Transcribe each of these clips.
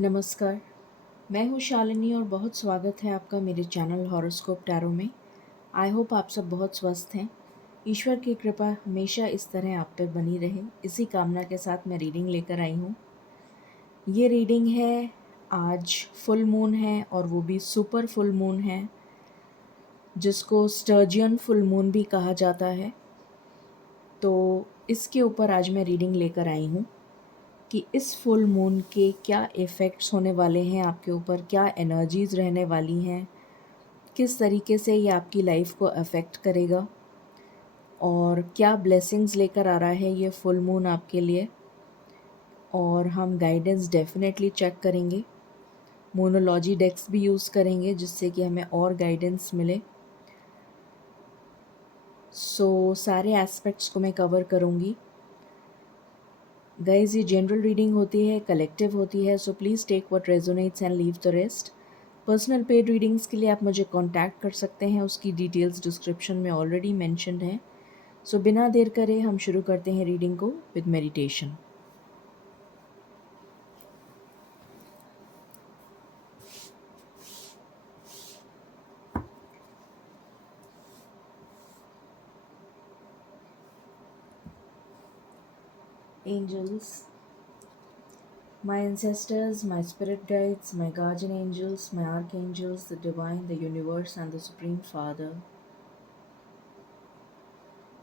नमस्कार, मैं हूँ शालिनी और बहुत स्वागत है आपका मेरे चैनल हॉरोस्कोप टैरो में। आई होप आप सब बहुत स्वस्थ हैं। ईश्वर की कृपा हमेशा इस तरह आप पर बनी रहे, इसी कामना के साथ मैं रीडिंग लेकर आई हूँ। ये रीडिंग है, आज फुल मून है और वो भी सुपर फुल मून है, जिसको स्टर्जियन फुल मून भी कहा जाता है। तो इसके ऊपर आज मैं रीडिंग लेकर आई हूँ कि इस फुल मून के क्या इफ़ेक्ट्स होने वाले हैं आपके ऊपर, क्या एनर्जीज़ रहने वाली हैं, किस तरीके से ये आपकी लाइफ को अफेक्ट करेगा और क्या ब्लेसिंग्स लेकर आ रहा है ये फुल मून आपके लिए। और हम गाइडेंस डेफिनेटली चेक करेंगे, मोनोलॉजी डेक्स भी यूज़ करेंगे जिससे कि हमें और गाइडेंस मिले। सारे एस्पेक्ट्स को मैं कवर करूँगी। गाइज, ये जनरल रीडिंग होती है, कलेक्टिव होती है, so please take what resonates and leave the rest. Personal paid readings के लिए आप मुझे कांटेक्ट कर सकते हैं, उसकी डिटेल्स डिस्क्रिप्शन में ऑलरेडी मेंशन्ड है। बिना देर करे हम शुरू करते हैं रीडिंग को with meditation. Angels, my ancestors, my spirit guides, my guardian angels, my archangels, the divine, the universe, and the Supreme Father,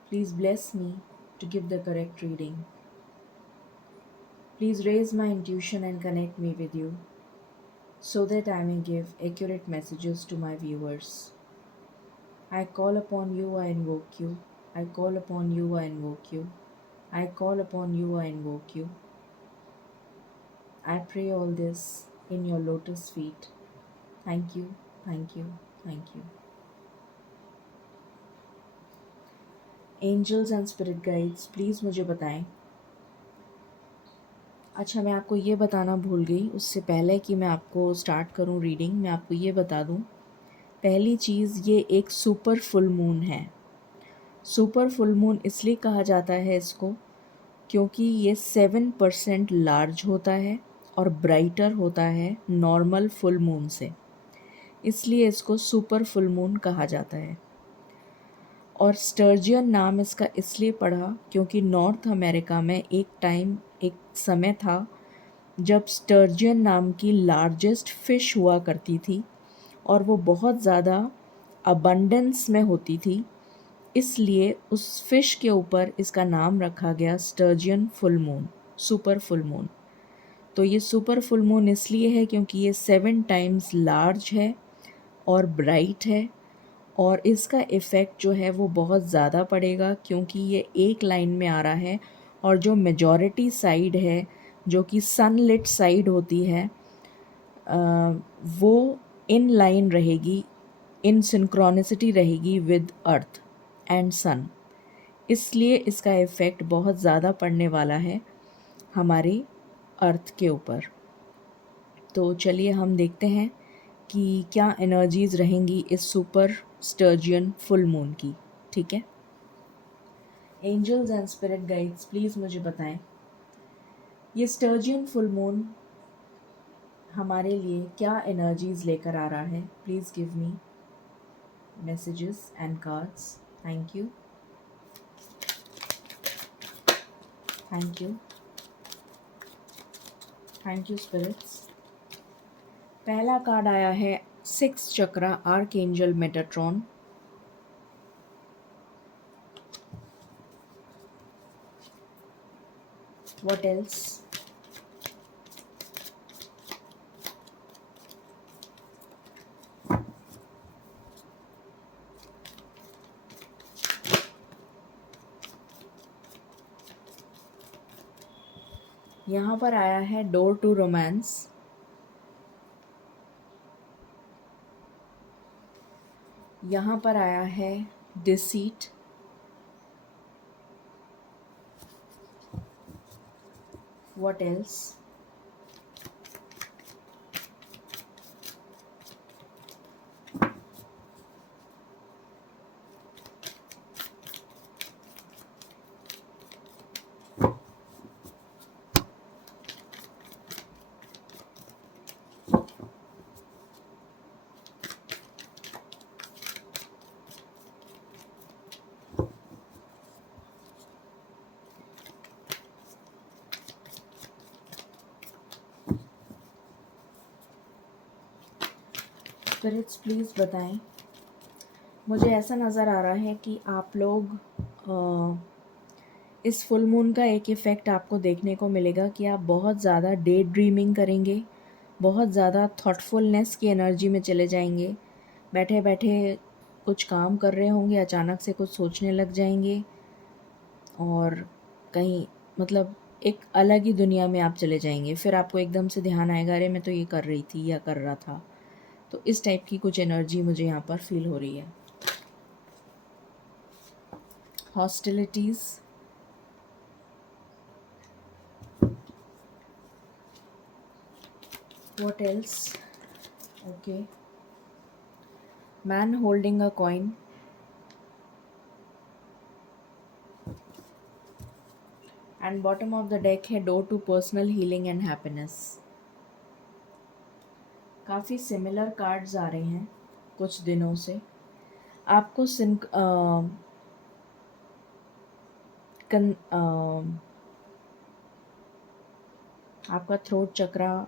please bless me to give the correct reading. Please raise my intuition and connect me with you so that I may give accurate messages to my viewers. I call upon you, I invoke you. I call upon you, I invoke you. I call upon you, I invoke you. I pray all this in your lotus feet. Thank you, thank you, thank you. Angels and spirit guides, please मुझे बताएं। अच्छा, मैं आपको ये बताना भूल गई, उससे पहले कि मैं आपको स्टार्ट करूं रीडिंग, मैं आपको ये बता दूं। पहली चीज़, ये एक सुपर फुल मून है। सुपर फुल मून इसलिए कहा जाता है इसको क्योंकि ये 7% लार्ज होता है और ब्राइटर होता है नॉर्मल फुल मून से, इसलिए इसको सुपर फुल मून कहा जाता है। और स्टर्जियन नाम इसका इसलिए पड़ा क्योंकि नॉर्थ अमेरिका में एक समय था जब स्टर्जियन नाम की लार्जेस्ट फ़िश हुआ करती थी और वो बहुत ज़्यादा अबंडेंस में होती थी, इसलिए उस फ़िश के ऊपर इसका नाम रखा गया sturgeon full moon, super full moon. तो ये सुपर फुल मून इसलिए है क्योंकि ये 7 टाइम्स लार्ज है और ब्राइट है, और इसका इफ़ेक्ट जो है वो बहुत ज़्यादा पड़ेगा क्योंकि ये एक लाइन में आ रहा है और जो मेजॉरिटी साइड है, जो कि सनलिट साइड होती है, वो इन लाइन रहेगी, इन सिंक्रोनिसिटी रहेगी विद अर्थ एंड सन। इसलिए इसका इफ़ेक्ट बहुत ज़्यादा पड़ने वाला है हमारे अर्थ के ऊपर। तो चलिए हम देखते हैं कि क्या एनर्जीज़ रहेंगी इस सुपर स्टर्जियन फुल मून की। ठीक है, angels and spirit guides, please मुझे बताएं, ये स्टर्जियन फुल मून हमारे लिए क्या एनर्जीज़ लेकर आ रहा है। Please give me messages and cards. Thank you, thank you, thank you spirits. पहला कार्ड आया है 6 chakra archangel Metatron. What else? यहाँ पर आया है डोर टू रोमांस। यहाँ पर आया है deceit. What else? Spirits please बताएं। मुझे ऐसा नज़र आ रहा है कि आप लोग इस फुल मून का एक इफ़ेक्ट आपको देखने को मिलेगा कि आप बहुत ज़्यादा डे ड्रीमिंग करेंगे, बहुत ज़्यादा थॉटफुलनेस की एनर्जी में चले जाएंगे। बैठे बैठे कुछ काम कर रहे होंगे, अचानक से कुछ सोचने लग जाएंगे और कहीं मतलब एक अलग ही दुनिया में आप चले जाएंगे। फिर आपको एकदम से ध्यान आएगा, अरे मैं तो ये कर रही थी या कर रहा था। तो इस टाइप की कुछ एनर्जी मुझे यहाँ पर फील हो रही है। Hostilities, what else? Okay, man holding a coin, and bottom of the deck है door to personal healing and happiness। काफ़ी सिमिलर कार्ड्स आ रहे हैं कुछ दिनों से। आपको आपका थ्रोट चक्रा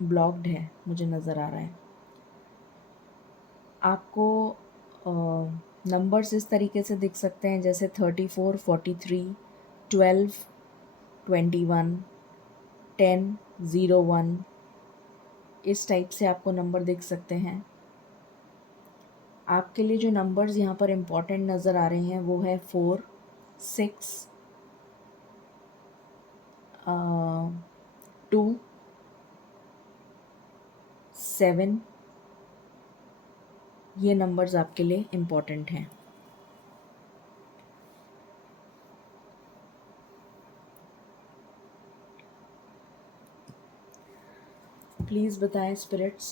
ब्लॉक्ड है, मुझे नज़र आ रहा है। आपको नंबर्स इस तरीके से दिख सकते हैं जैसे 34, 43, 12, 21, 10, 01, इस टाइप से आपको नंबर दिख सकते हैं। आपके लिए जो नंबर्स यहाँ पर इम्पॉर्टेंट नज़र आ रहे हैं वो है 4, 6, 2, 7, ये नंबर्स आपके लिए इम्पॉर्टेंट हैं। प्लीज़ बताएं स्पिरिट्स,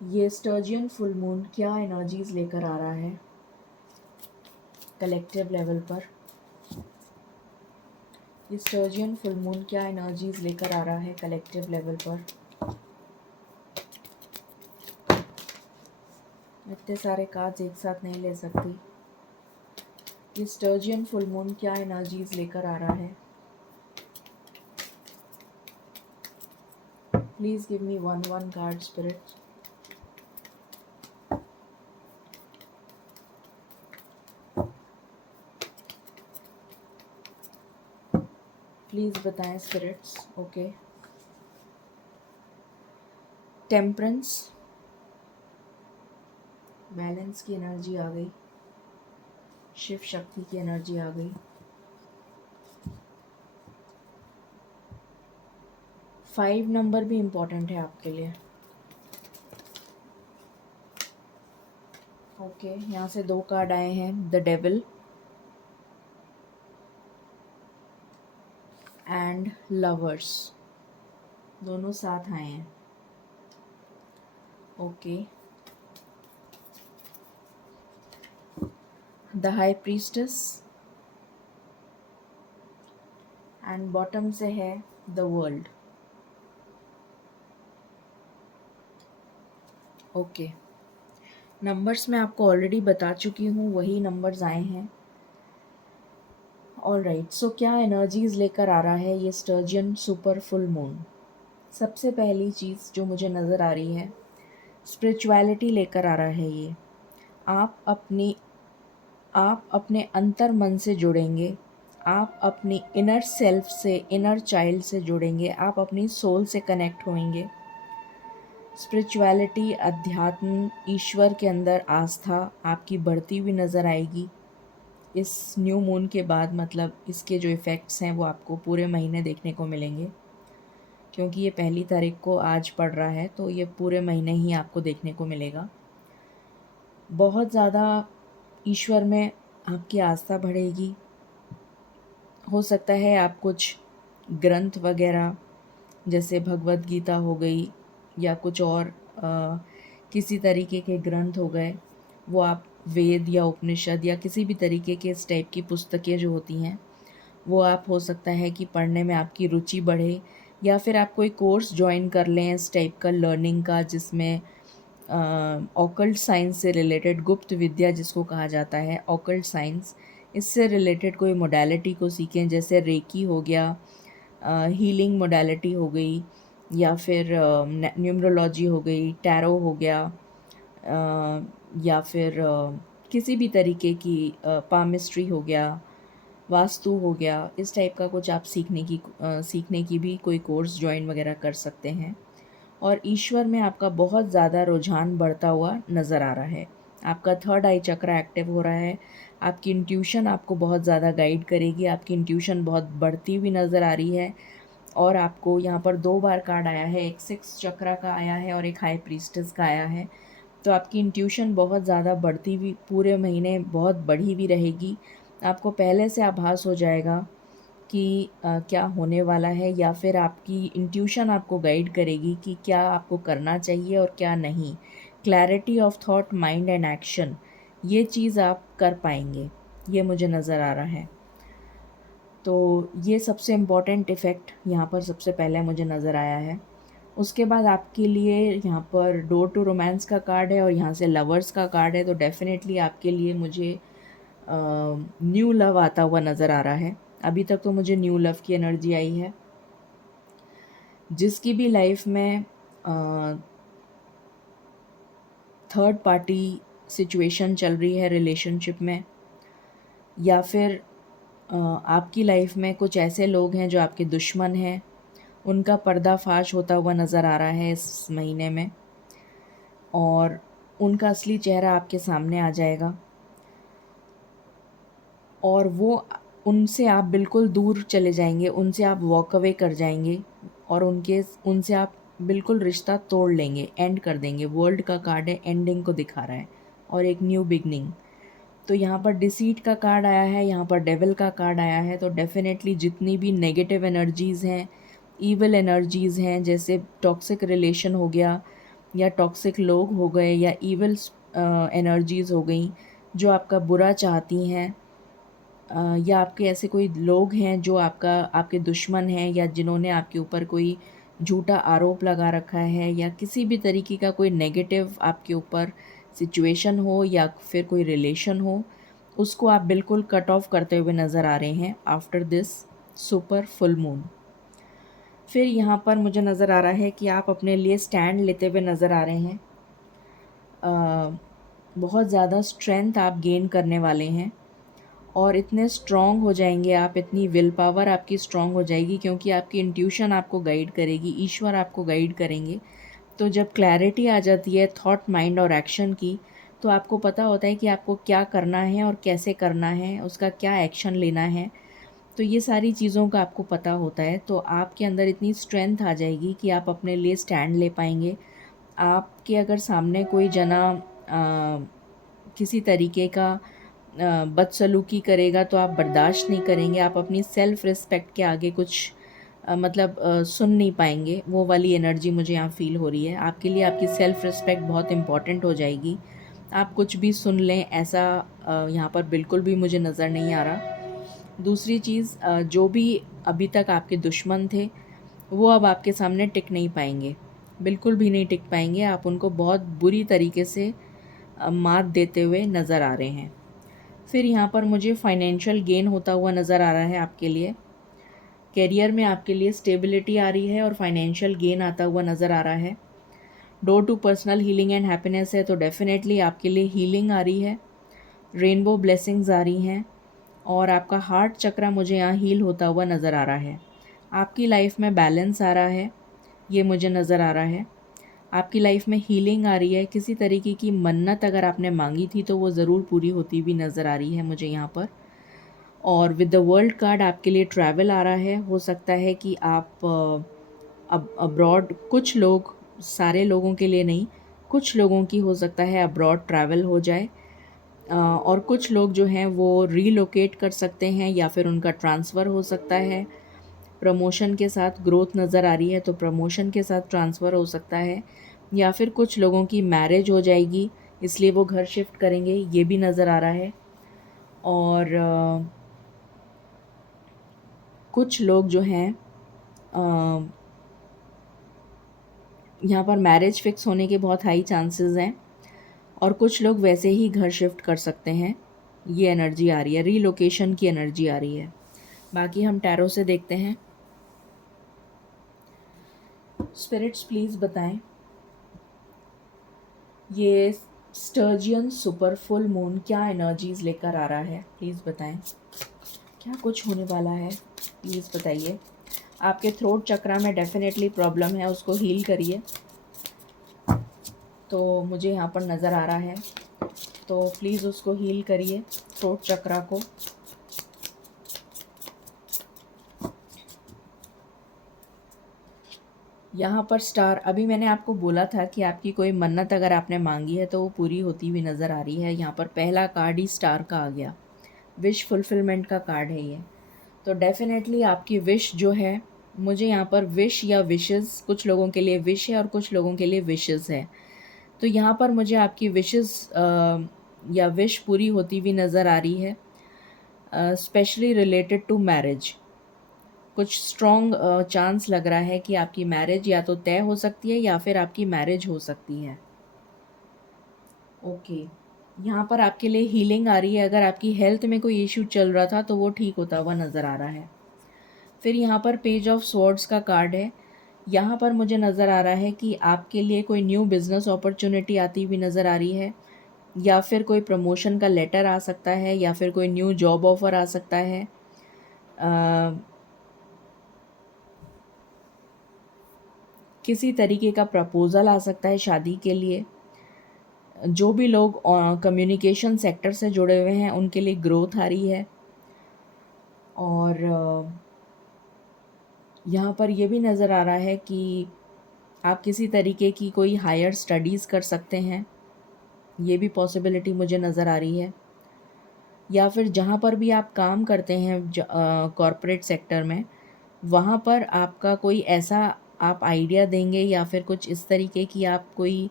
ये स्टर्जियन फुल मून क्या एनर्जीज़ लेकर आ रहा है कलेक्टिव लेवल पर। ये स्टर्जियन फुल मून क्या एनर्जीज़ लेकर आ रहा है कलेक्टिव लेवल पर। इतने सारे कार्ड्स एक साथ नहीं ले सकती। ये स्टर्जियन फुल मून क्या एनर्जीज़ लेकर आ रहा है। Please give me one card spirit. Please बताएं स्पिरिट्स। ओके, टेम्परेंस, बैलेंस की एनर्जी आ गई, शिव शक्ति की एनर्जी आ गई। 5 नंबर भी इम्पोर्टेंट है आपके लिए। ओके, यहाँ से 2 कार्ड आए हैं, द डेविल एंड लवर्स, दोनों साथ आए हैं। Okay, the high priestess and bottom से है द वर्ल्ड। ओके, नंबर्स मैं आपको ऑलरेडी बता चुकी हूँ, वही नंबर्स आए हैं। ऑल राइट, सो क्या एनर्जीज़ लेकर आ रहा है ये स्टर्जियन सुपर फुल मून। सबसे पहली चीज़ जो मुझे नज़र आ रही है, स्पिरिचुअलिटी लेकर आ रहा है ये। आप अपने अंतर मन से जुड़ेंगे, आप अपनी इनर सेल्फ से, इनर चाइल्ड से जुड़ेंगे, आप अपनी सोल से कनेक्ट होंगे। स्पिरिचुअलिटी, अध्यात्म, ईश्वर के अंदर आस्था आपकी बढ़ती हुई नज़र आएगी इस न्यू मून के बाद। मतलब इसके जो इफ़ेक्ट्स हैं वो आपको पूरे महीने देखने को मिलेंगे, क्योंकि ये 1 तारीख को आज पड़ रहा है, तो ये पूरे महीने ही आपको देखने को मिलेगा। बहुत ज़्यादा ईश्वर में आपकी आस्था बढ़ेगी। हो सकता है आप कुछ ग्रंथ वगैरह जैसे भगवत गीता हो गई या कुछ और किसी तरीके के ग्रंथ हो गए, वो आप वेद या उपनिषद या किसी भी तरीके के इस टाइप की पुस्तकें जो होती हैं वो आप हो सकता है कि पढ़ने में आपकी रुचि बढ़े, या फिर आप कोई कोर्स ज्वाइन कर लें इस टाइप का लर्निंग का, जिसमें ऑकल्ट साइंस से रिलेटेड, गुप्त विद्या जिसको कहा जाता है, ऑकल्ट साइंस, इससे रिलेटेड कोई मोडालिटी को सीखें, जैसे रेकी हो गया, हीलिंग मोडालिटी हो गई, या फिर न्यूमरोलॉजी हो गई, टैरो हो गया, या फिर किसी भी तरीके की पामिस्ट्री हो गया, वास्तु हो गया, इस टाइप का कुछ आप सीखने की भी कोई कोर्स ज्वाइन वगैरह कर सकते हैं। और ईश्वर में आपका बहुत ज़्यादा रुझान बढ़ता हुआ नज़र आ रहा है। आपका थर्ड आई चक्र एक्टिव हो रहा है। आपकी इंट्यूशन आपको बहुत ज़्यादा गाइड करेगी, आपकी इंट्यूशन बहुत बढ़ती हुई नज़र आ रही है। और आपको यहाँ पर 2 बार कार्ड आया है, एक 6 चक्रा का आया है और एक हाई प्रीस्टेस का आया है। तो आपकी इंट्यूशन बहुत ज़्यादा बढ़ती हुई पूरे महीने बहुत बढ़ी हुई रहेगी। आपको पहले से आभास हो जाएगा कि क्या होने वाला है, या फिर आपकी इंट्यूशन आपको गाइड करेगी कि क्या आपको करना चाहिए और क्या नहीं। Clarity of thought, mind and action, ये चीज़ आप कर पाएंगे, ये मुझे नज़र आ रहा है। तो ये सबसे इम्पॉर्टेंट इफ़ेक्ट यहाँ पर सबसे पहले मुझे नज़र आया है। उसके बाद आपके लिए यहाँ पर डोर टू रोमांस का कार्ड है और यहाँ से लवर्स का कार्ड है। तो डेफ़िनेटली आपके लिए मुझे न्यू लव आता हुआ नज़र आ रहा है। अभी तक तो मुझे न्यू लव की एनर्जी आई है। जिसकी भी लाइफ में थर्ड पार्टी सिचुएशन चल रही है रिलेशनशिप में, या फिर आपकी लाइफ में कुछ ऐसे लोग हैं जो आपके दुश्मन हैं, उनका पर्दाफाश होता हुआ नज़र आ रहा है इस महीने में, और उनका असली चेहरा आपके सामने आ जाएगा और वो उनसे आप बिल्कुल दूर चले जाएंगे, उनसे आप वॉक अवे कर जाएंगे और उनसे आप बिल्कुल रिश्ता तोड़ लेंगे, एंड कर देंगे। वर्ल्ड का कार्ड है, एंडिंग को दिखा रहा है और एक न्यू बिगनिंग। तो यहाँ पर डिसीट का कार्ड आया है, यहाँ पर डेविल का कार्ड आया है। तो डेफिनेटली जितनी भी नेगेटिव एनर्जीज़ हैं, ईविल एनर्जीज़ हैं, जैसे टॉक्सिक रिलेशन हो गया, या टॉक्सिक लोग हो गए, या ईविल एनर्जीज़ हो गई जो आपका बुरा चाहती हैं, या आपके ऐसे कोई लोग हैं जो आपके दुश्मन हैं, या जिन्होंने आपके ऊपर कोई झूठा आरोप लगा रखा है, या किसी भी तरीके का कोई नेगेटिव आपके ऊपर सिचुएशन हो या फिर कोई रिलेशन हो, उसको आप बिल्कुल कट ऑफ करते हुए नज़र आ रहे हैं after this super full moon. फिर यहाँ पर मुझे नज़र आ रहा है कि आप अपने लिए स्टैंड लेते हुए नज़र आ रहे हैं। बहुत ज़्यादा स्ट्रेंथ आप गेन करने वाले हैं और इतने स्ट्रॉन्ग हो जाएंगे आप, इतनी विल पावर आपकी स्ट्रॉन्ग हो जाएगी, क्योंकि आपकी इंट्यूशन आपको गाइड करेगी, ईश्वर आपको गाइड करेंगे। तो जब क्लैरिटी आ जाती है थॉट, माइंड और एक्शन की, तो आपको पता होता है कि आपको क्या करना है और कैसे करना है, उसका क्या एक्शन लेना है। तो ये सारी चीज़ों का आपको पता होता है, तो आपके अंदर इतनी स्ट्रेंथ आ जाएगी कि आप अपने लिए स्टैंड ले पाएंगे। आपके अगर सामने कोई जना किसी तरीके का बदसलूकी करेगा तो आप बर्दाश्त नहीं करेंगे, आप अपनी सेल्फ़ रिस्पेक्ट के आगे कुछ सुन नहीं पाएंगे। वो वाली एनर्जी मुझे यहाँ फ़ील हो रही है। आपके लिए आपकी सेल्फ़ रिस्पेक्ट बहुत इम्पॉर्टेंट हो जाएगी। आप कुछ भी सुन लें, ऐसा यहाँ पर बिल्कुल भी मुझे नज़र नहीं आ रहा। दूसरी चीज़, जो भी अभी तक आपके दुश्मन थे, वो अब आपके सामने टिक नहीं पाएंगे, बिल्कुल भी नहीं टिक पाएंगे। आप उनको बहुत बुरी तरीके से मात देते हुए नज़र आ रहे हैं। फिर यहाँ पर मुझे फाइनेंशियल गेन होता हुआ नज़र आ रहा है आपके लिए। करियर में आपके लिए स्टेबिलिटी आ रही है और फाइनेंशियल गेन आता हुआ नज़र आ रहा है। Door to personal healing and happiness है, तो डेफिनेटली आपके लिए हीलिंग आ रही है, रेनबो ब्लेसिंग्स आ रही हैं, और आपका हार्ट चक्रा मुझे यहाँ हील होता हुआ नज़र आ रहा है। आपकी लाइफ में बैलेंस आ रहा है, ये मुझे नज़र आ रहा है। आपकी लाइफ में हीलिंग आ रही है। किसी तरीके की मन्नत अगर आपने मांगी थी तो वो ज़रूर पूरी होती हुई नज़र आ रही है मुझे यहाँ पर। और विद द वर्ल्ड कार्ड आपके लिए ट्रैवल आ रहा है। हो सकता है कि आप अब अब्रॉड, कुछ लोग, सारे लोगों के लिए नहीं, कुछ लोगों की हो सकता है अब्रॉड ट्रैवल हो जाए, और कुछ लोग जो हैं वो रीलोकेट कर सकते हैं या फिर उनका ट्रांसफ़र हो सकता है। प्रमोशन के साथ ग्रोथ नज़र आ रही है, तो प्रमोशन के साथ ट्रांसफ़र हो सकता है, या फिर कुछ लोगों की मैरिज हो जाएगी इसलिए वो घर शिफ्ट करेंगे, ये भी नज़र आ रहा है। और कुछ लोग जो हैं यहाँ पर मैरिज फिक्स होने के बहुत हाई चांसेस हैं, और कुछ लोग वैसे ही घर शिफ्ट कर सकते हैं। ये एनर्जी आ रही है, रीलोकेशन की एनर्जी आ रही है। बाकी हम टैरो से देखते हैं। स्पिरिट्स प्लीज़ बताएं, ये स्टर्जियन सुपर फुल मून क्या एनर्जीज लेकर आ रहा है, प्लीज़ बताएं। क्या कुछ होने वाला है, प्लीज़ बताइए। आपके थ्रोट चक्रा में डेफिनेटली प्रॉब्लम है, उसको हील करिए। तो मुझे यहाँ पर नज़र आ रहा है, तो प्लीज़ उसको हील करिए, थ्रोट चक्रा को। यहाँ पर स्टार, अभी मैंने आपको बोला था कि आपकी कोई मन्नत अगर आपने मांगी है तो वो पूरी होती हुई नज़र आ रही है। यहाँ पर पहला कार्ड ही स्टार का आ गया, विश फुलफिलमेंट का कार्ड है ये। तो डेफिनेटली आपकी विश जो है, मुझे यहाँ पर विश या विशेस, कुछ लोगों के लिए विश है और कुछ लोगों के लिए विशेस है। तो यहाँ पर मुझे आपकी विशेस या विश पूरी होती हुई नज़र आ रही है, स्पेशली रिलेटेड टू मैरिज। कुछ स्ट्रॉन्ग चांस लग रहा है कि आपकी मैरिज या तो तय हो सकती है या फिर आपकी मैरिज हो सकती है। ओके, यहाँ पर आपके लिए हीलिंग आ रही है। अगर आपकी हेल्थ में कोई इशू चल रहा था तो वो ठीक होता हुआ नज़र आ रहा है। फिर यहाँ पर पेज ऑफ स्वॉर्ड्स का कार्ड है। यहाँ पर मुझे नज़र आ रहा है कि आपके लिए कोई न्यू बिज़नेस अपॉर्चुनिटी आती हुई नज़र आ रही है, या फिर कोई प्रमोशन का लेटर आ सकता है, या फिर कोई न्यू जॉब ऑफ़र आ सकता है। किसी तरीके का प्रपोज़ल आ सकता है शादी के लिए। जो भी लोग कम्युनिकेशन सेक्टर से जुड़े हुए हैं उनके लिए ग्रोथ आ रही है। और यहाँ पर ये भी नज़र आ रहा है कि आप किसी तरीके की कोई हायर स्टडीज़ कर सकते हैं, ये भी पॉसिबिलिटी मुझे नज़र आ रही है। या फिर जहाँ पर भी आप काम करते हैं कॉरपोरेट सेक्टर में, वहाँ पर आपका कोई ऐसा आप आइडिया देंगे या फिर कुछ इस तरीके की आप कोई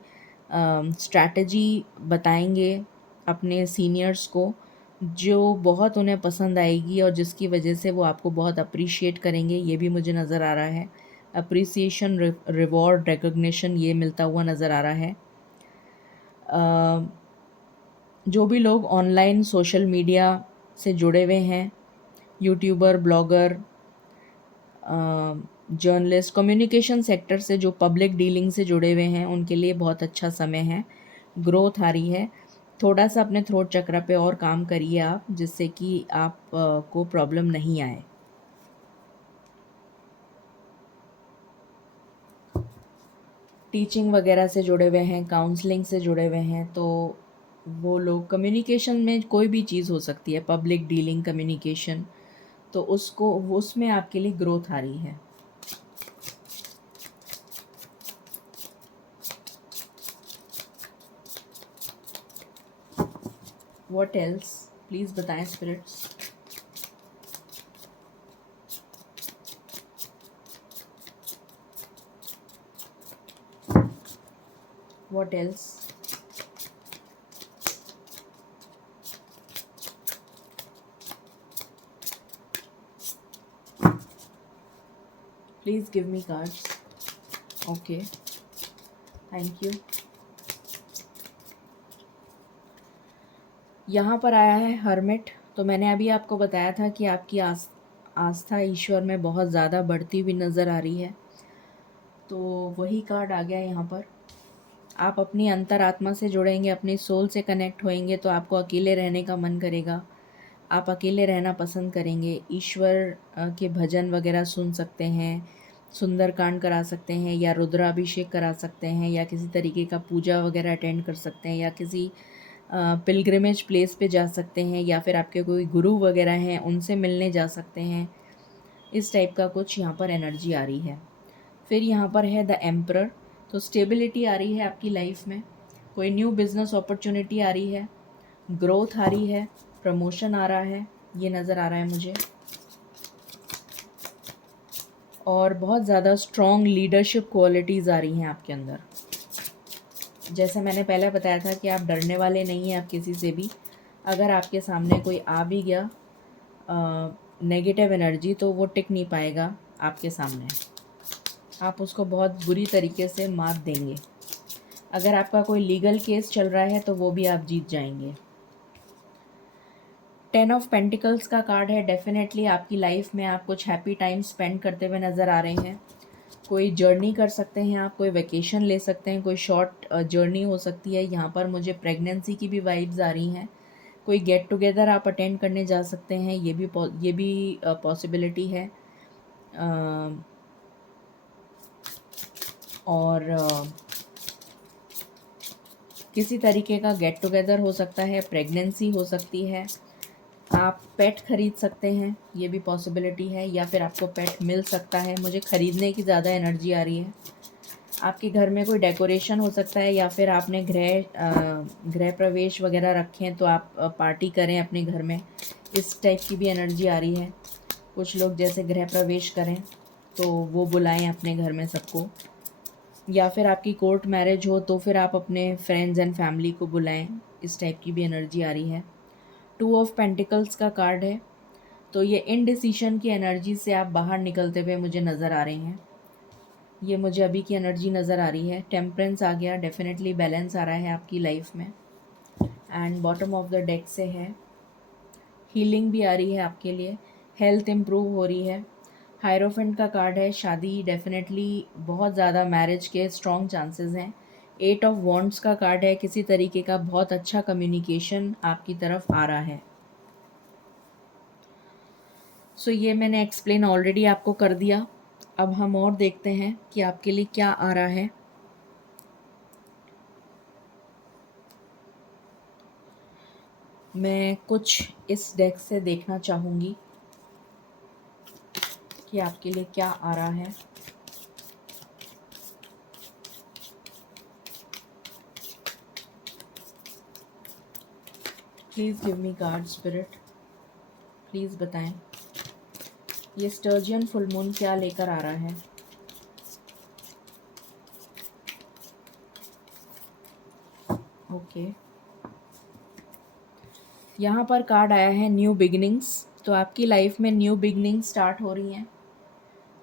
स्ट्रैटेजी बताएंगे अपने सीनियर्स को, जो बहुत उन्हें पसंद आएगी और जिसकी वजह से वो आपको बहुत अप्रिशिएट करेंगे, ये भी मुझे नज़र आ रहा है। अप्रिसिएशन, रिवॉर्ड, रिकग्निशन ये मिलता हुआ नज़र आ रहा है। जो भी लोग ऑनलाइन सोशल मीडिया से जुड़े हुए हैं, YouTuber, blogger, journalist, communication sector से जो पब्लिक डीलिंग से जुड़े हुए हैं, उनके लिए बहुत अच्छा समय है, ग्रोथ आ रही है। थोड़ा सा अपने थ्रोट चक्र पे और काम करिए आप, जिससे कि आप को प्रॉब्लम नहीं आए। टीचिंग वगैरह से जुड़े हुए हैं, काउंसलिंग से जुड़े हुए हैं, तो वो लोग, कम्युनिकेशन में कोई भी चीज़ हो सकती है, पब्लिक डीलिंग, कम्युनिकेशन, तो उसको उसमें आपके लिए ग्रोथ आ रही है। व्हाट एल्स, प्लीज़ बताएं spirits. What else. Please give me cards. Okay, thank you. यहाँ पर आया है हर्मिट। तो मैंने अभी आपको बताया था कि आपकी आस्था ईश्वर में बहुत ज़्यादा बढ़ती हुई नज़र आ रही है, तो वही कार्ड आ गया यहाँ पर। आप अपनी अंतरात्मा से जुड़ेंगे, अपनी सोल से कनेक्ट होएंगे, तो आपको अकेले रहने का मन करेगा, आप अकेले रहना पसंद करेंगे। ईश्वर के भजन वगैरह सुन सकते हैं, सुंदरकांड करा सकते हैं, या रुद्राभिषेक करा सकते हैं, या किसी तरीके का पूजा वगैरह अटेंड कर सकते हैं, या किसी पिलग्रिमेज प्लेस पे जा सकते हैं, या फिर आपके कोई गुरु वगैरह हैं उनसे मिलने जा सकते हैं। इस टाइप का कुछ यहाँ पर एनर्जी आ रही है। फिर यहाँ पर है द एम्परर। तो स्टेबिलिटी आ रही है आपकी लाइफ में, कोई न्यू बिजनेस अपॉर्चुनिटी आ रही है, ग्रोथ आ रही है, प्रमोशन आ रहा है, ये नज़र आ रहा है मुझे। और बहुत ज़्यादा स्ट्रॉन्ग लीडरशिप क्वालिटीज़ आ रही हैं आपके अंदर। जैसे मैंने पहले बताया था कि आप डरने वाले नहीं हैं आप किसी से भी। अगर आपके सामने कोई आ भी गया नेगेटिव एनर्जी, तो वो टिक नहीं पाएगा आपके सामने, आप उसको बहुत बुरी तरीके से मात देंगे। अगर आपका कोई लीगल केस चल रहा है तो वो भी आप जीत जाएंगे। 10 ऑफ पेंटिकल्स का कार्ड है। डेफिनेटली आपकी लाइफ में आप कुछ हैप्पी टाइम स्पेंड करते हुए नज़र आ रहे हैं। कोई जर्नी कर सकते हैं आप, कोई वेकेशन ले सकते हैं, कोई शॉर्ट जर्नी हो सकती है। यहाँ पर मुझे प्रेगनेंसी की भी वाइब्स आ रही हैं। कोई गेट टुगेदर आप अटेंड करने जा सकते हैं, ये भी पॉसिबिलिटी है। और किसी तरीके का गेट टुगेदर हो सकता है, प्रेगनेंसी हो सकती है, आप पेट ख़रीद सकते हैं, ये भी पॉसिबिलिटी है, या फिर आपको पेट मिल सकता है। मुझे ख़रीदने की ज़्यादा एनर्जी आ रही है। आपके घर में कोई डेकोरेशन हो सकता है, या फिर आपने गृह प्रवेश वगैरह रखे हैं तो आप पार्टी करें अपने घर में, इस टाइप की भी एनर्जी आ रही है। कुछ लोग जैसे गृह प्रवेश करें तो वो बुलाएं अपने घर में सबको, या फिर आपकी कोर्ट मैरिज हो तो फिर आप अपने फ्रेंड्स एंड फैमिली को बुलाएं, इस टाइप की भी एनर्जी आ रही है। 2 ऑफ पेंटिकल्स का कार्ड है, तो ये इनडिसीशन की एनर्जी से आप बाहर निकलते हुए मुझे नज़र आ रहे हैं। ये मुझे अभी की एनर्जी नज़र आ रही है। टेम्परेंस आ गया, डेफिनेटली बैलेंस आ रहा है आपकी लाइफ में। And bottom of the deck से है हीलिंग भी आ रही है आपके लिए, हेल्थ इम्प्रूव हो रही है। हायरोफेंट का कार्ड है, शादी डेफिनेटली बहुत ज़्यादा, मैरिज के स्ट्रॉन्ग चांसेस हैं। 8 ऑफ वॉन्ड्स का कार्ड है, किसी तरीके का बहुत अच्छा कम्युनिकेशन आपकी तरफ आ रहा है। सो ये मैंने एक्सप्लेन ऑलरेडी आपको कर दिया। अब हम और देखते हैं कि आपके लिए क्या आ रहा है। मैं कुछ इस डेक से देखना चाहूँगी कि आपके लिए क्या आ रहा है। Please give me card spirit, please बताएं ये स्टर्जियन फुल मून क्या लेकर आ रहा है। ओके, यहाँ पर कार्ड आया है न्यू बिगिनिंग्स, तो आपकी लाइफ में न्यू बिगिनिंग स्टार्ट हो रही हैं,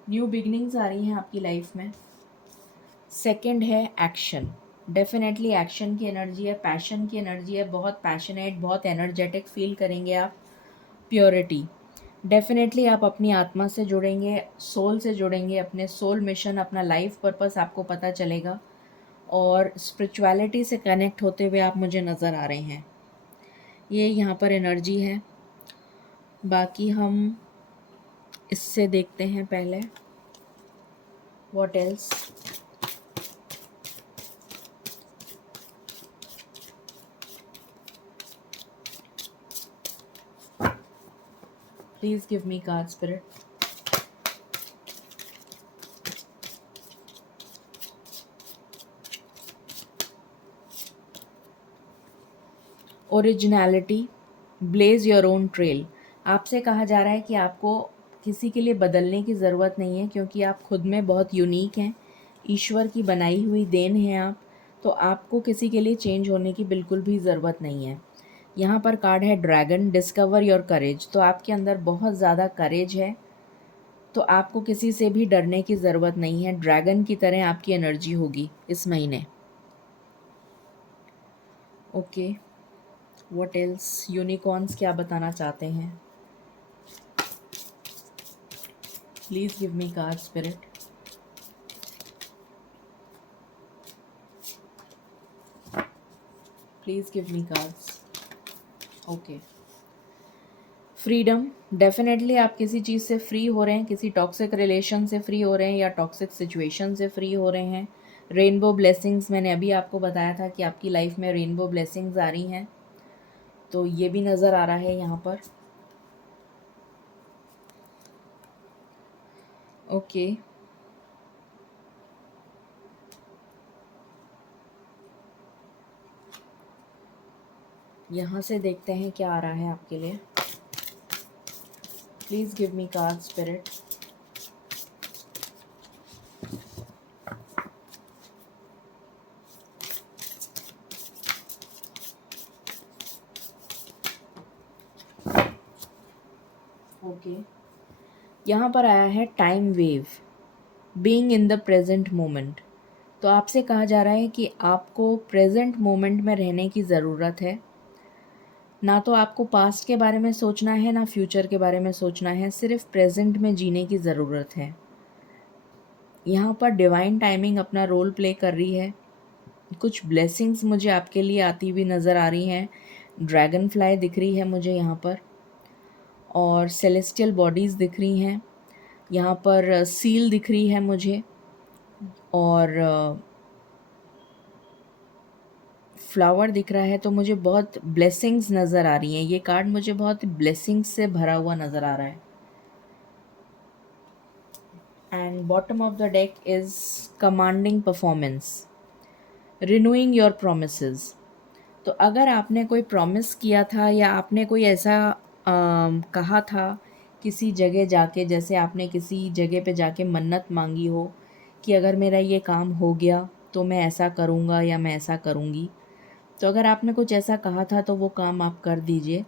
न्यू बिगिनिंग्स आ रही हैं आपकी लाइफ में। सेकंड है एक्शन, डेफिनेटली एक्शन की एनर्जी है, पैशन की एनर्जी है, बहुत पैशनेट, बहुत एनर्जेटिक फील करेंगे आप। प्योरिटी, डेफिनेटली आप अपनी आत्मा से जुड़ेंगे, सोल से जुड़ेंगे, अपने सोल मिशन, अपना लाइफ पर्पस आपको पता चलेगा, और स्पिरिचुअलिटी से कनेक्ट होते हुए आप मुझे नज़र आ रहे हैं। ये यहाँ पर एनर्जी है। बाकी हम इससे देखते हैं पहले what else. Please give me card spirit. Originality, blaze your own trail. आपसे कहा जा रहा है कि आपको किसी के लिए बदलने की ज़रूरत नहीं है, क्योंकि आप खुद में बहुत यूनिक हैं, ईश्वर की बनाई हुई देन हैं आप, तो आपको किसी के लिए चेंज होने की बिल्कुल भी ज़रूरत नहीं है। यहाँ पर कार्ड है ड्रैगन, डिस्कवर योर करेज, तो आपके अंदर बहुत ज़्यादा करेज है, तो आपको किसी से भी डरने की ज़रूरत नहीं है। ड्रैगन की तरह आपकी एनर्जी होगी इस महीने। ओके, व्हाट एल्स, यूनिकॉर्न्स क्या बताना चाहते हैं। Please give me card spirit. Please give me cards. Okay, freedom, definitely आप किसी चीज़ से फ्री हो रहे हैं, किसी टॉक्सिक रिलेशन से फ्री हो रहे हैं, या टॉक्सिक सिचुएशन से फ्री हो रहे हैं। रेनबो ब्लेसिंग्स, मैंने अभी आपको बताया था कि आपकी लाइफ में रेनबो ब्लेसिंग्स आ रही हैं, तो ये भी नज़र आ रहा है यहाँ पर। ओके, यहाँ से देखते हैं क्या आ रहा है आपके लिए। Please give me card spirit. Okay, यहाँ पर आया है time wave, being in the present moment, तो आपसे कहा जा रहा है कि आपको प्रेजेंट मोमेंट में रहने की ज़रूरत है। ना तो आपको पास्ट के बारे में सोचना है, ना फ्यूचर के बारे में सोचना है, सिर्फ प्रेजेंट में जीने की ज़रूरत है। यहाँ पर डिवाइन टाइमिंग अपना रोल प्ले कर रही है। कुछ ब्लेसिंग्स मुझे आपके लिए आती हुई नज़र आ रही हैं। ड्रैगन फ्लाई दिख रही है मुझे यहाँ पर, और सेलेस्टियल बॉडीज़ दिख रही हैं। यहाँ पर सील दिख रही है मुझे, और फ्लावर दिख रहा है। तो मुझे बहुत ब्लेसिंग्स नज़र आ रही हैं। ये कार्ड मुझे बहुत ब्लेसिंग्स से भरा हुआ नज़र आ रहा है। And bottom of the deck is commanding performance, renewing your promises. तो अगर आपने कोई प्रॉमिस किया था या आपने कोई ऐसा कहा था किसी जगह जाके, जैसे आपने किसी जगह पे जाके मन्नत मांगी हो कि अगर मेरा ये काम हो गया तो मैं ऐसा करूँगा या मैं ऐसा करूँगी, तो अगर आपने कुछ ऐसा कहा था तो वो काम आप कर दीजिए,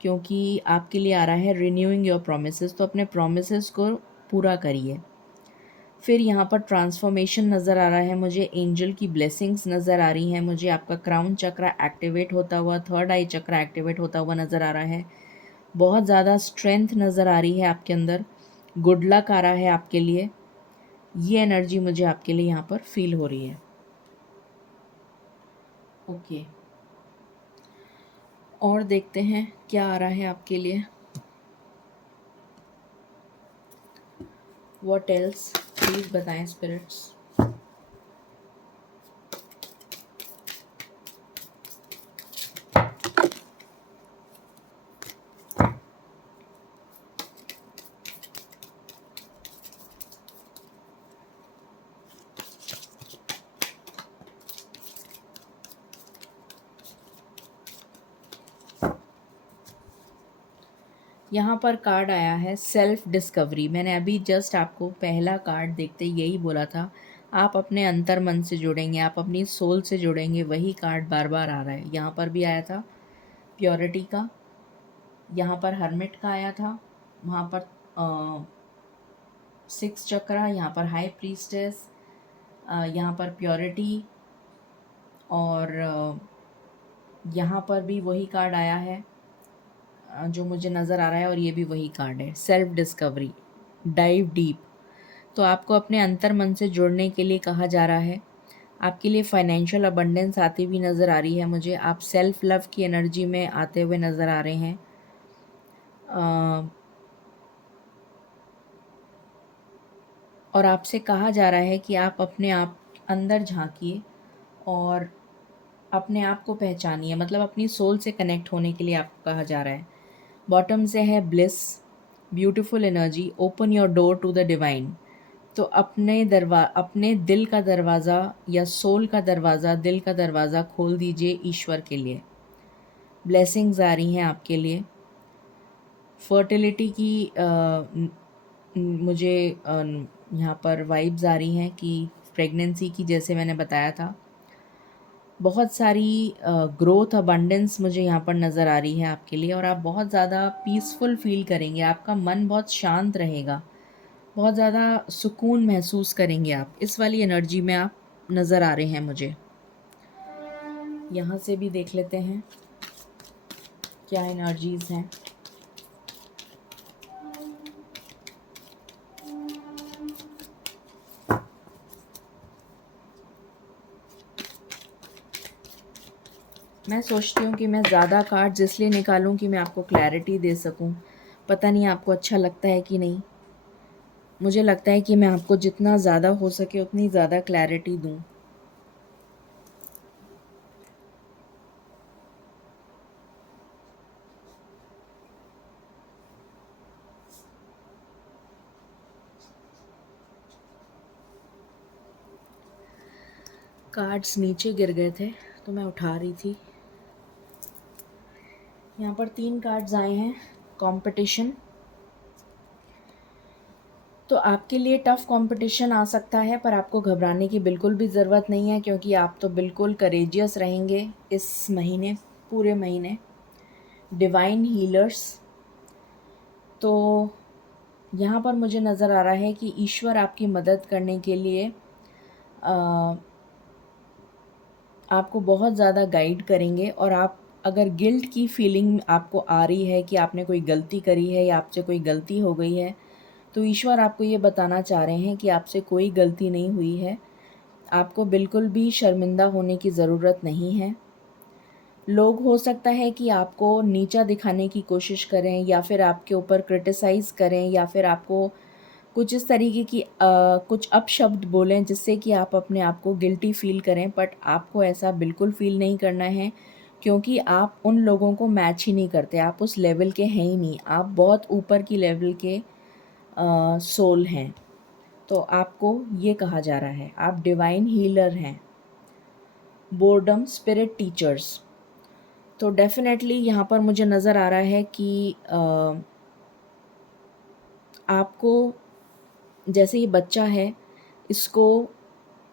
क्योंकि आपके लिए आ रहा है रिन्यूइंग योर प्रोमिसेस। तो अपने प्रोमिसेस को पूरा करिए। फिर यहाँ पर ट्रांसफॉर्मेशन नज़र आ रहा है मुझे, एंजल की ब्लेसिंग्स नज़र आ रही हैं मुझे, आपका क्राउन चक्र एक्टिवेट होता हुआ, थर्ड आई चक्र एक्टिवेट होता हुआ नज़र आ रहा है। बहुत ज़्यादा स्ट्रेंथ नज़र आ रही है आपके अंदर, गुड लक आ रहा है आपके लिए। ये एनर्जी मुझे आपके लिए यहाँ पर फील हो रही है। ओके, और देखते हैं क्या आ रहा है आपके लिए। व्हाट एल्स, प्लीज़ बताएं स्पिरिट्स। यहाँ पर कार्ड आया है सेल्फ डिस्कवरी। मैंने अभी जस्ट आपको पहला कार्ड देखते यही बोला था, आप अपने अंतर मन से जुड़ेंगे, आप अपनी सोल से जुड़ेंगे। वही कार्ड बार बार आ रहा है। यहाँ पर भी आया था प्योरिटी का, यहाँ पर हर्मिट का आया था, वहाँ पर 6 चक्रा, यहाँ पर हाई प्रीस्टेस, यहाँ पर प्योरिटी, और यहाँ पर भी वही कार्ड आया है जो मुझे नज़र आ रहा है, और ये भी वही कार्ड है सेल्फ डिस्कवरी, डाइव डीप। तो आपको अपने अंतर मन से जुड़ने के लिए कहा जा रहा है। आपके लिए फाइनेंशियल अबंडेंस आती हुई नज़र आ रही है मुझे। आप सेल्फ लव की एनर्जी में आते हुए नज़र आ रहे हैं। और आपसे कहा जा रहा है कि आप अपने आप अंदर झांकिए और अपने आप को पहचानिए, मतलब अपनी सोल से कनेक्ट होने के लिए आपको कहा जा रहा है। बॉटम से है bliss, beautiful energy, open your door to the divine. तो अपने दिल का दरवाज़ा या सोल का दरवाज़ा, दिल का दरवाज़ा खोल दीजिए ईश्वर के लिए। ब्लेसिंग्स आ रही हैं आपके लिए। फर्टिलिटी की मुझे यहाँ पर वाइब्स आ रही हैं कि प्रेगनेंसी की, जैसे मैंने बताया था। बहुत सारी ग्रोथ अबंडेंस मुझे यहाँ पर नज़र आ रही है आपके लिए, और आप बहुत ज़्यादा पीसफुल फील करेंगे। आपका मन बहुत शांत रहेगा, बहुत ज़्यादा सुकून महसूस करेंगे आप। इस वाली एनर्जी में आप नज़र आ रहे हैं मुझे। यहाँ से भी देख लेते हैं क्या एनर्जीज़ हैं। मैं सोचती हूँ कि मैं ज़्यादा कार्ड्स इसलिए निकालूं कि मैं आपको क्लैरिटी दे सकूं। पता नहीं आपको अच्छा लगता है कि नहीं। मुझे लगता है कि मैं आपको जितना ज़्यादा हो सके उतनी ज़्यादा क्लैरिटी दूं। कार्ड्स नीचे गिर गए थे तो मैं उठा रही थी। यहाँ पर 3 कार्ड्स आए हैं, कंपटीशन। तो आपके लिए टफ़ कंपटीशन आ सकता है, पर आपको घबराने की बिल्कुल भी ज़रूरत नहीं है, क्योंकि आप तो बिल्कुल करेजियस रहेंगे इस महीने, पूरे महीने। डिवाइन हीलर्स, तो यहाँ पर मुझे नज़र आ रहा है कि ईश्वर आपकी मदद करने के लिए आपको बहुत ज़्यादा गाइड करेंगे। और आप अगर गिल्ट की फीलिंग आपको आ रही है कि आपने कोई गलती करी है या आपसे कोई गलती हो गई है, तो ईश्वर आपको ये बताना चाह रहे हैं कि आपसे कोई गलती नहीं हुई है, आपको बिल्कुल भी शर्मिंदा होने की ज़रूरत नहीं है। लोग हो सकता है कि आपको नीचा दिखाने की कोशिश करें या फिर आपके ऊपर क्रिटिसाइज़ करें या फिर आपको कुछ इस तरीके की कुछ अपशब्द बोलें जिससे कि आप अपने आप को गिल्टी फ़ील करें, बट आपको ऐसा बिल्कुल फ़ील नहीं करना है, क्योंकि आप उन लोगों को मैच ही नहीं करते, आप उस लेवल के हैं ही नहीं, आप बहुत ऊपर की लेवल के सोल हैं। तो आपको ये कहा जा रहा है, आप डिवाइन हीलर हैं। बोर्डम स्पिरिट टीचर्स, तो डेफ़िनेटली यहाँ पर मुझे नज़र आ रहा है कि आपको, जैसे ये बच्चा है, इसको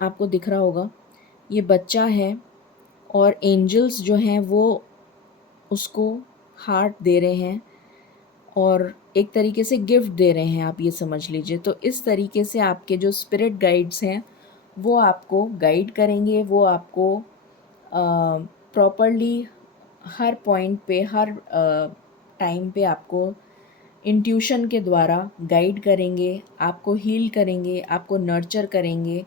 आपको दिख रहा होगा, ये बच्चा है और एंजल्स जो हैं वो उसको हार्ट दे रहे हैं और एक तरीके से गिफ्ट दे रहे हैं, आप ये समझ लीजिए। तो इस तरीके से आपके जो स्पिरिट गाइड्स हैं वो आपको गाइड करेंगे, वो आपको प्रॉपरली हर पॉइंट पे, हर टाइम पे आपको इंट्यूशन के द्वारा गाइड करेंगे, आपको हील करेंगे, आपको नर्चर करेंगे,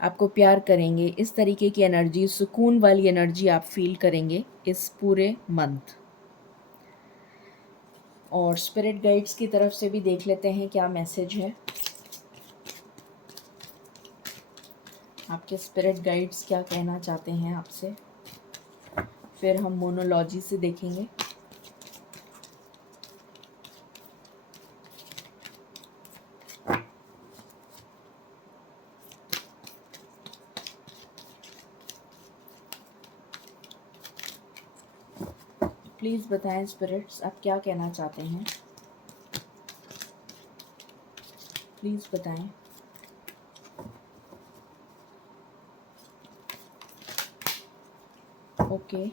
आपको प्यार करेंगे। इस तरीके की एनर्जी, सुकून वाली एनर्जी आप फील करेंगे इस पूरे मंथ। और स्पिरिट गाइड्स की तरफ से भी देख लेते हैं क्या मैसेज है। आपके स्पिरिट गाइड्स क्या कहना चाहते हैं आपसे, फिर हम मोनोलॉजी से देखेंगे। प्लीज़ बताएं स्पिरिट्स, आप क्या कहना चाहते हैं, प्लीज़ बताएं। ओके,